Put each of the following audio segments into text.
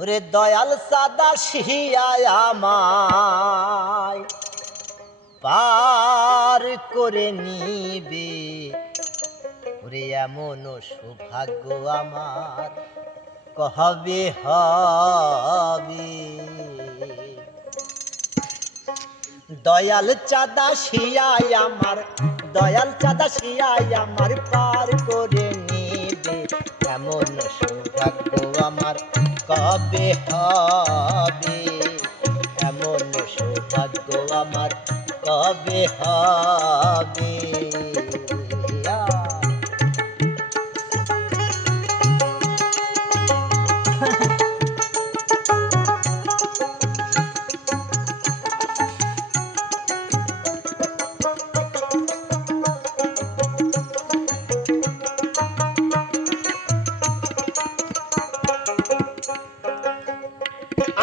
ওরে দয়াল সাদা শিয়ায় আমায় পার করে নিবে, ওরে এমন সৌভাগ্য আমার কবে হবে। দয়াল চাঁদা শিয়ায় আমার, দয়াল চাঁদা শিয়ায় আমার পার করে নিবে, এমন সৌভাগ্য আমার কবে হবে, এমন সৌভাগ্য আমার কবে হবে।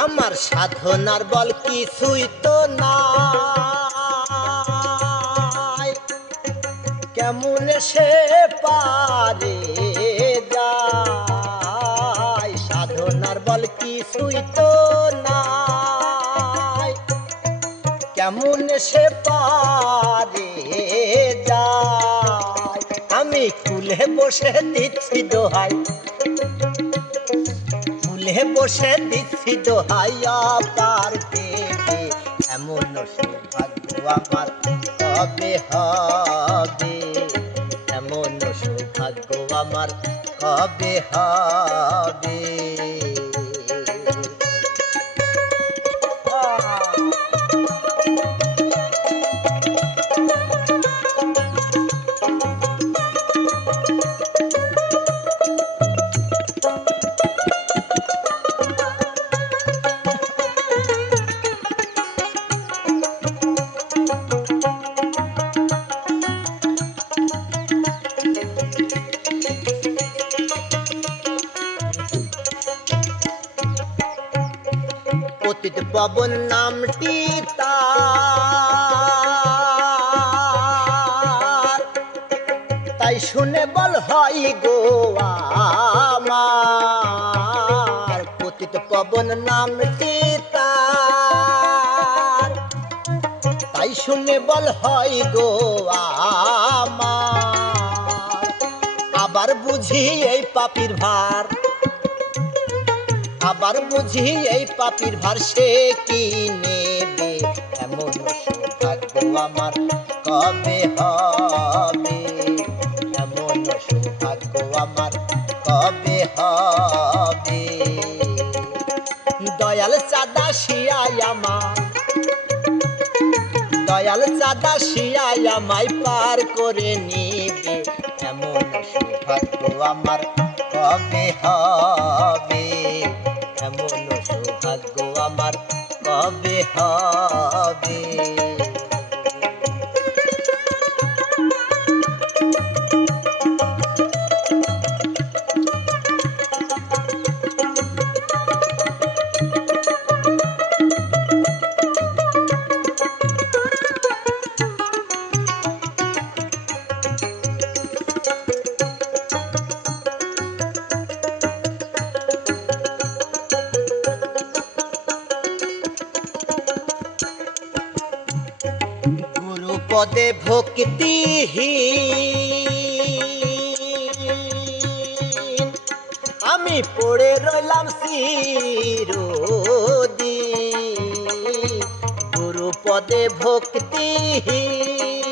আমার সাধনার বল কিছুই তো নাই, কেমন সে পারে যায়, সাধনার বল কিছুই তো নাই, কেমন সে পারে যায়। আমি কুলে বসে দিচ্ছি দোহাই, কুলে বসে দিচ্ছি দোহাই পার দেবে, এমন সৌভাগ্য আমার কবে হবে, এমন সৌভাগ্য আমার কবে হবে। পতিত পবন নামটি তার, তাই শুনে বল হয় গো আমার, পতিত পবন নামটি তার, তাই শুনে বল হয় গো আমার। আবার বুঝি এই পাপির ভার, আবার বুঝি এই পাপির ভার সে কি নেবে, এমন সৌভাগ্য আমার কবে হবে, এমন সৌভাগ্য আমার কবে হবে। দয়াল চাঁদা শিয়ায় আমায়, দয়াল চাঁদা শিয়ায় আমায় পার করে নিবে, এমন সৌভাগ্য আমার কবে হবে, এমন সৌভাগ্য আমার কবে হবে। পদে ভক্তিহীন আমি পড়ে রইলাম চিরদিন, গুরু পদে ভক্তিহীন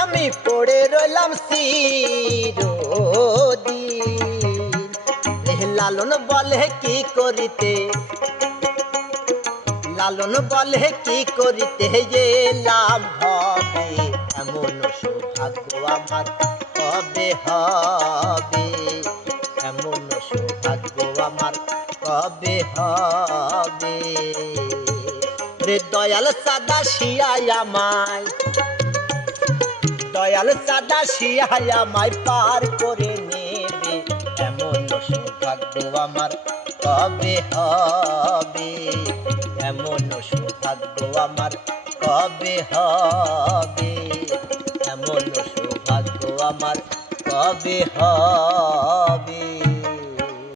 আমি পড়ে রইলাম চিরদিন। লালন বলে কি করিতে, লালন বলে কি করিতে এলাম হবে, এমন সৌভাগ্য আমার কবে হবে, এমন সৌভাগ্য আমার কবে হবে। রে দয়াল চাঁদা শিয়ায় আমায়, দয়াল চাঁদা শিয়ায় আমায় পার করে নেবে, এমন সৌভাগ্য আমার কবে হবে, এমন সৌভাগ্য আমার কবে হবে, এমন সৌভাগ্য আমার কবে হবে।